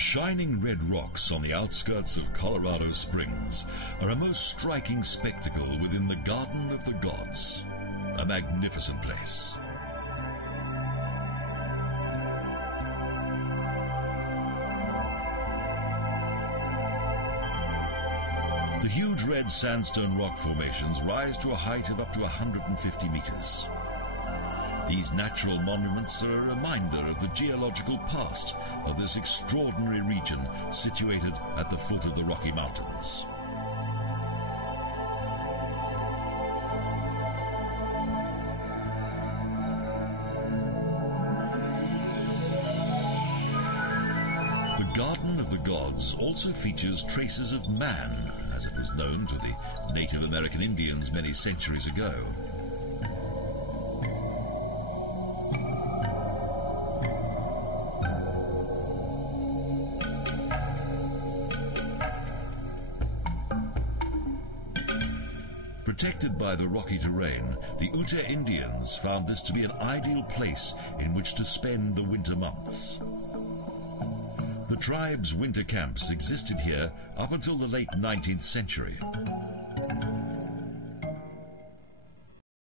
shining red rocks on the outskirts of Colorado Springs are a most striking spectacle within the Garden of the Gods, a magnificent place. The huge red sandstone rock formations rise to a height of up to 150 meters. These natural monuments are a reminder of the geological past of this extraordinary region situated at the foot of the Rocky Mountains. The Garden of the Gods also features traces of man, as it was known to the Native American Indians many centuries ago. Protected by the rocky terrain, the Ute Indians found this to be an ideal place in which to spend the winter months. The tribe's winter camps existed here up until the late 19th century.